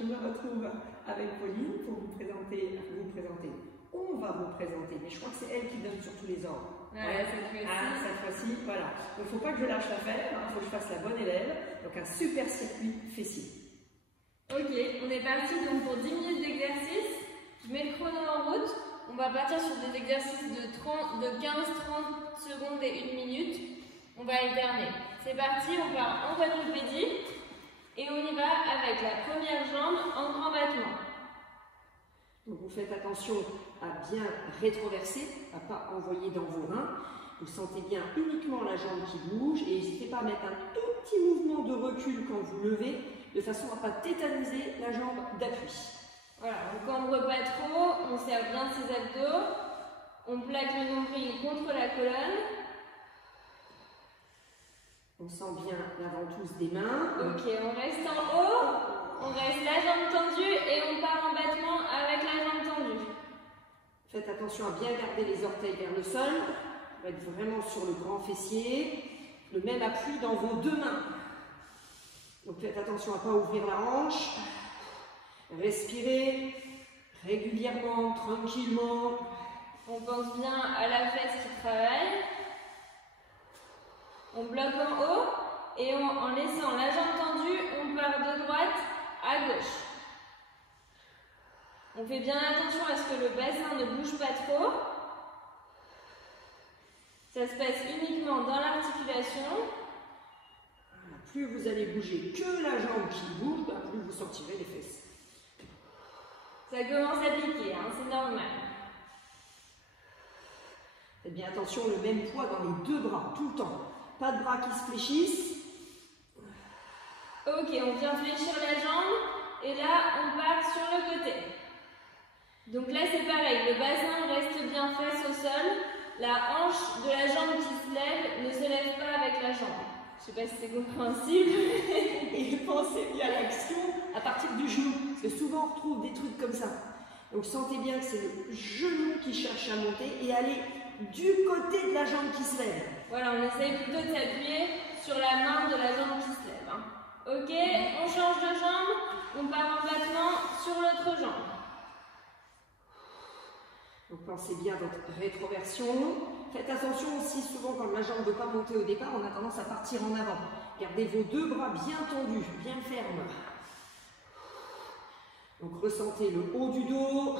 je me retrouve avec Pauline pour vous présenter, on va vous présenter, mais je crois que c'est elle qui donne surtout les ordres. Ouais, cette fois-ci, voilà. Donc il ne faut pas que je lâche l'affaire, il faut que je fasse la bonne élève. Donc un super circuit fessier. Ok, on est parti donc pour 10 minutes d'exercice. Je mets le chrono en route. On va partir sur des exercices de 15-30 secondes et 1 minute. On va alterner. C'est parti, on part en quadrupédie et on y va avec la première jambe en grand battement. Donc vous faites attention à bien rétroverser, à ne pas envoyer dans vos reins. Vous sentez bien uniquement la jambe qui bouge et n'hésitez pas à mettre un tout petit mouvement de recul quand vous levez, de façon à ne pas tétaniser la jambe d'appui. Voilà, on cambre pas trop, on serre bien ses abdos, on plaque le nombril contre la colonne. On sent bien la ventouse des mains. Ok, on reste en haut, on reste la jambe tendue et on part en battement avec la jambe tendue. Faites attention à bien garder les orteils vers le sol, on va être vraiment sur le grand fessier, le même appui dans vos deux mains. Donc faites attention à ne pas ouvrir la hanche, respirez régulièrement, tranquillement. On pense bien à la fesse qui travaille. On bloque en haut et en laissant la jambe tendue, on part de droite à gauche. On fait bien attention à ce que le bassin ne bouge pas trop. Ça se passe uniquement dans l'articulation. Plus vous allez bouger que la jambe qui bouge, plus vous sentirez les fesses. Ça commence à piquer, hein, c'est normal. Faites bien attention, le même poids dans les deux bras, tout le temps. Pas de bras qui se fléchissent. Ok, on vient fléchir la jambe et là, on part sur le côté. Donc là, c'est pareil, le bassin reste bien face au sol. La hanche de la jambe qui se lève ne se lève pas avec la jambe. Je ne sais pas si c'est compréhensible. Et pensez bien à l'action à partir du genou. Parce que souvent, on retrouve des trucs comme ça. Donc sentez bien que c'est le genou qui cherche à monter et aller du côté de la jambe qui se lève. Voilà, on essaye plutôt de s'appuyer sur la main de la jambe qui se lève. Hein. Ok, on change de jambe, on part en battement sur l'autre jambe. Donc pensez bien à votre rétroversion. Faites attention aussi, souvent quand la jambe ne veut pas monter au départ, on a tendance à partir en avant. Gardez vos deux bras bien tendus, bien fermes. Donc ressentez le haut du dos,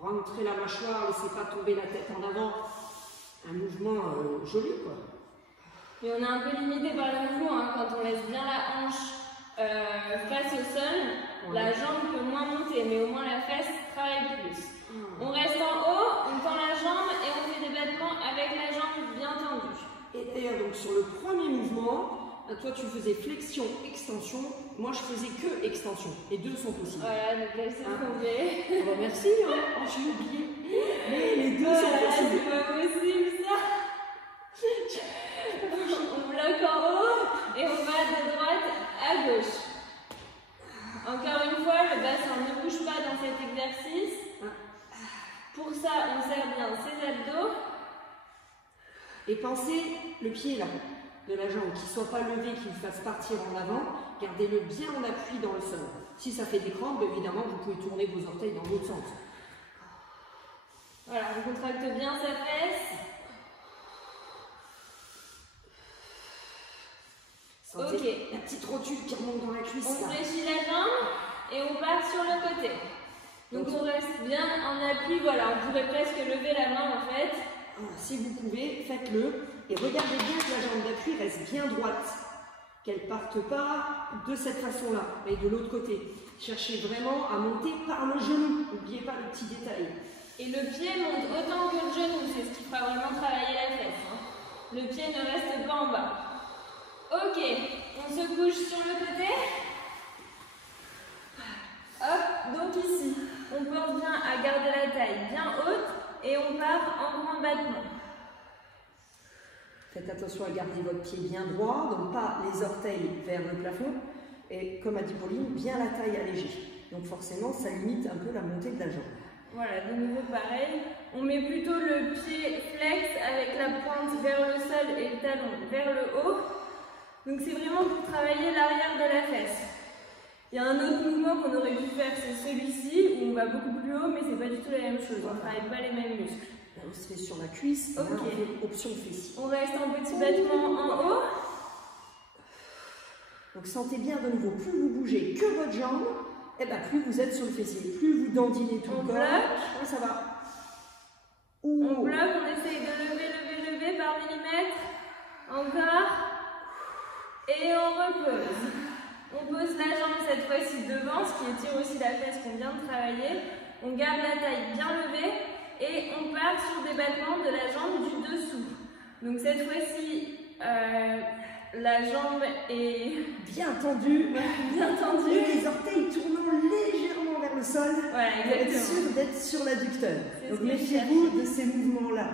rentrez la mâchoire, laissez pas tomber la tête en avant. Un mouvement joli quoi. Et on est un peu limité par le mouvement, hein. Quand on laisse bien la hanche face au sol, la jambe peut moins monter, mais au moins la fesse travaille plus. On reste en haut, on tend la jambe et on fait des battements avec la jambe bien tendue. Et d'ailleurs, donc sur le premier mouvement, toi tu faisais flexion, extension, moi je faisais que extension. Les deux sont possibles. Voilà, donc là c'est trouvé. Bon, merci, hein. Oh, j'ai oublié. Mais les deux sont possibles. C'est pas possible ça. On bloque en haut et on va de droite à gauche. Encore une fois, le bassin ne bouge pas dans cet exercice. Pour ça, on serre bien ses abdos. Et pensez le pied là, de la jambe, qui ne soit pas levé, qu'il fasse partir en avant. Gardez-le bien en appui dans le sol. Si ça fait des crampes, évidemment, vous pouvez tourner vos orteils dans l'autre sens. Voilà, on contracte bien sa fesse. Sentez la petite rotule qui remonte dans la cuisse. On fléchit la jambe et on part sur le côté. Donc on reste bien en appui, voilà, on pourrait presque lever la main en fait. Si vous pouvez, faites-le et regardez bien que la jambe d'appui reste bien droite. Qu'elle ne parte pas de cette façon-là, mais de l'autre côté. Cherchez vraiment à monter par le genou, n'oubliez pas le petit détail. Et le pied monte autant que le genou, c'est ce qui fera vraiment travailler la fesse. Hein. Le pied ne reste pas en bas. Ok, on se couche sur le côté. Hop, donc ici, on pense bien à garder la taille bien haute et on part en grand battement. Faites attention à garder votre pied bien droit, donc pas les orteils vers le plafond. Et comme a dit Pauline, bien la taille allégée. Donc forcément, ça limite un peu la montée de la jambe. Voilà, de nouveau pareil. On met plutôt le pied flex avec la pointe vers le sol et le talon vers le haut. Donc c'est vraiment pour travailler l'arrière de la fesse. Il y a un autre mouvement mouvement qu'on aurait dû faire, c'est celui-ci, où on va beaucoup plus haut, mais c'est pas du tout la même chose. On ne travaille pas les mêmes muscles. Là, on se met sur la cuisse. Ok. Là, on fait option fessier. On reste en petit battement en haut. Donc sentez bien de nouveau, plus vous bougez que votre jambe, et ben plus vous êtes sur le fessier. Plus vous dandinez tout le corps. Ouais, ça va. On bloque, on essaye de lever par millimètre. Encore. Et on repose. On pose la jambe cette fois-ci devant, ce qui étire aussi la fesse qu'on vient de travailler. On garde la taille bien levée et on part sur des battements de la jambe du dessous. Donc cette fois-ci, la jambe est bien tendue. Bien tendue. Et les orteils tournant légèrement vers le sol. Voilà, pour être exactement. sûr d'être sur l'adducteur. Donc méfiez-vous de ces mouvements-là.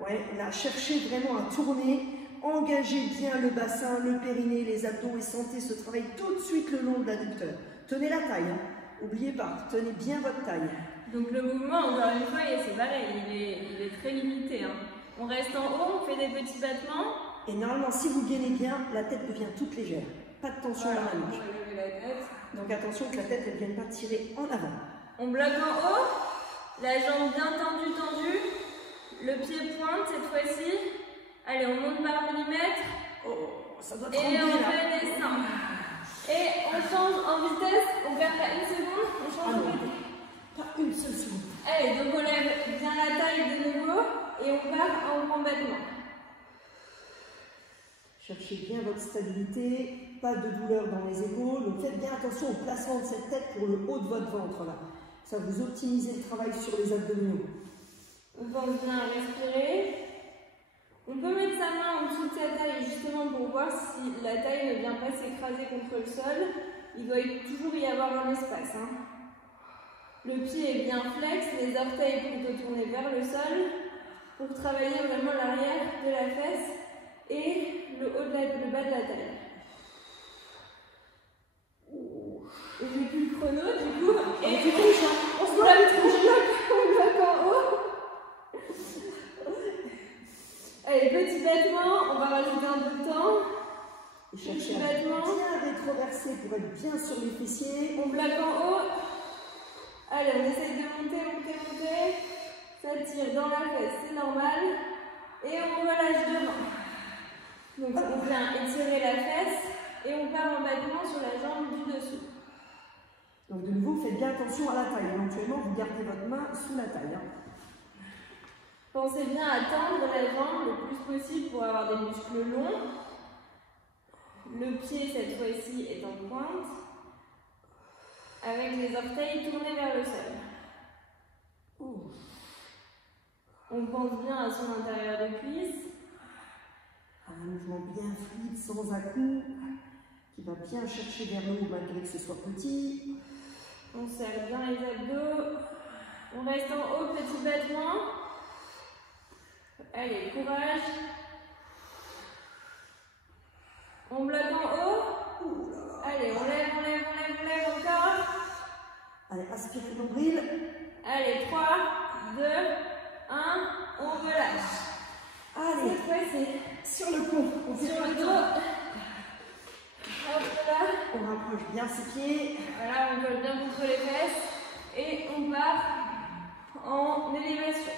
Ouais, là, cherchez vraiment à tourner. Engagez bien le bassin, le périnée, les abdos et sentez ce travail tout de suite le long de l'adducteur. Tenez la taille, hein. N'oubliez pas, tenez bien votre taille. Donc le mouvement, encore une fois, c'est pareil, il est très limité. Hein. On reste en haut, on fait des petits battements. Et normalement, si vous gainez bien, la tête devient toute légère. Pas de tension dans la nuque. On va lever la tête. Donc attention que la tête ne vienne pas tirer en avant. On bloque en haut, la jambe bien tendue, le pied pointe cette fois-ci. Allez, on monte par millimètre. Oh, ça doit et trembler on là. fait des seins. Et on change en vitesse, on perd pas une seconde, on change de côté. Pas une seule seconde. Allez, donc on lève bien la taille de nouveau et on part en grand battement. Cherchez bien votre stabilité, pas de douleur dans les épaules. Donc faites bien attention au placement de cette tête pour le haut de votre ventre là. Ça vous optimisez le travail sur les abdominaux. On pense bien à respirer. On peut mettre sa main en dessous de sa taille justement pour voir si la taille ne vient pas s'écraser contre le sol. Il doit toujours y avoir un espace. Hein. Le pied est bien flex, les orteils plutôt tournés vers le sol pour travailler vraiment l'arrière de la fesse et le bas de la taille. Et j'ai plus le chrono du coup. Et on se bloque en haut. Allez, petit battement, on va rajouter un peu de temps. Et cherchez à bien rétroverser pour être bien sur les fessiers. On bloque en haut. Allez, on essaye de monter. Ça tire dans la fesse, c'est normal. Et on relâche devant. Donc on vient étirer la fesse et on part en battement sur la jambe du dessous. Donc de nouveau, faites bien attention à la taille. Éventuellement, vous gardez votre main sous la taille. Hein. Pensez bien à tendre la jambe le plus possible pour avoir des muscles longs. Le pied, cette fois-ci, est en pointe, avec les orteils tournés vers le sol. On pense bien à son intérieur de cuisse. Un mouvement bien fluide, sans à-coups, qui va bien chercher vers le haut malgré que ce soit petit. On serre bien les abdos. On reste en haut, petit battement. Allez, courage. On bloque en haut. Allez, on lève encore. Allez, aspirez nombril. Allez, 3, 2, 1, on relâche. Allez, cette fois-ci, sur le pont. On fait sur le dos. Hop là. On rapproche bien ses pieds. Voilà, on colle bien contre les fesses. Et on part en élévation.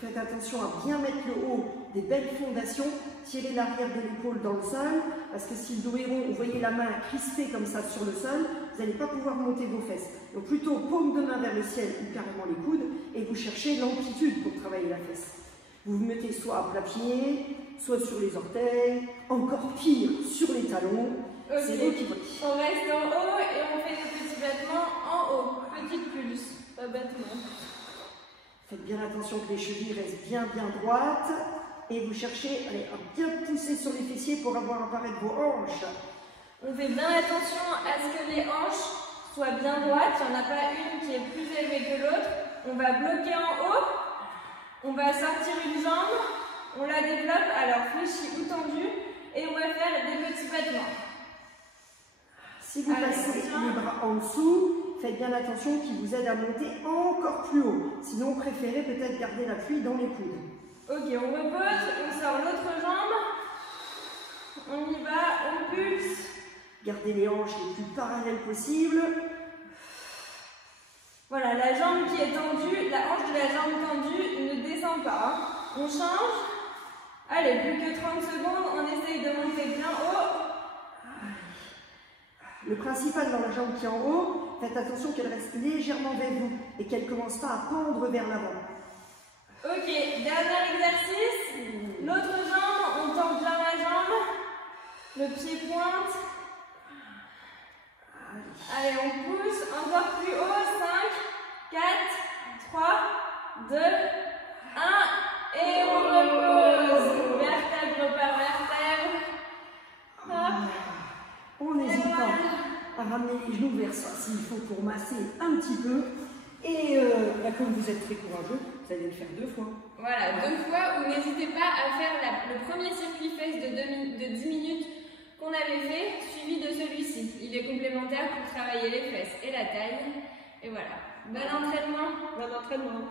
Faites attention à bien mettre le haut des belles fondations. Tirez l'arrière de l'épaule dans le sol. Parce que si le dos est rond, vous voyez la main crispée comme ça sur le sol, vous n'allez pas pouvoir monter vos fesses. Donc plutôt paume de main vers le ciel ou carrément les coudes. Et vous cherchez l'amplitude pour travailler la fesse. Vous vous mettez soit à plat pied, soit sur les orteils, encore pire, sur les talons. Okay. C'est vous qui voyez. On reste en haut et on fait des petits battements en haut. Petite pulse, pas battement. Faites bien attention que les chevilles restent bien droites. Et vous cherchez à bien pousser sur les fessiers pour avoir apparaître vos hanches. On fait bien attention à ce que les hanches soient bien droites. Il n'y en a pas une qui est plus élevée que l'autre. On va bloquer en haut. On va sortir une jambe. On la développe, alors fléchie ou tendue. Et on va faire des petits battements. Si vous passez les bras en dessous, faites bien attention qu'ils vous aident à monter encore plus haut. Sinon, préférez peut-être garder l'appui dans les coudes. Ok, on repose, on sort l'autre jambe. On y va, on pulse. Gardez les hanches les plus parallèles possibles. Voilà, la jambe qui est tendue, la hanche de la jambe tendue ne descend pas. Hein. On change. Allez, plus que 30 secondes, on essaye de monter bien haut. Le principal dans la jambe qui est en haut, faites attention qu'elle reste légèrement vers vous et qu'elle ne commence pas à pendre vers l'avant. Ok, dernier exercice. L'autre jambe, on tend bien la jambe. Le pied pointe. Allez, on pousse encore plus haut. 5, 4, 3, 2, 1. Et on repose. Vertèbre par vertèbre. Hop. On n'hésite pas à ramener les genoux vers soi s'il faut pour masser un petit peu. Et là, comme vous êtes très courageux, vous allez le faire 2 fois. Voilà, 2 fois. Ou n'hésitez pas à faire le premier circuit fesses de 10 minutes qu'on avait fait, suivi de celui-ci. Il est complémentaire pour travailler les fesses et la taille. Et voilà. Bon entraînement. Bon entraînement.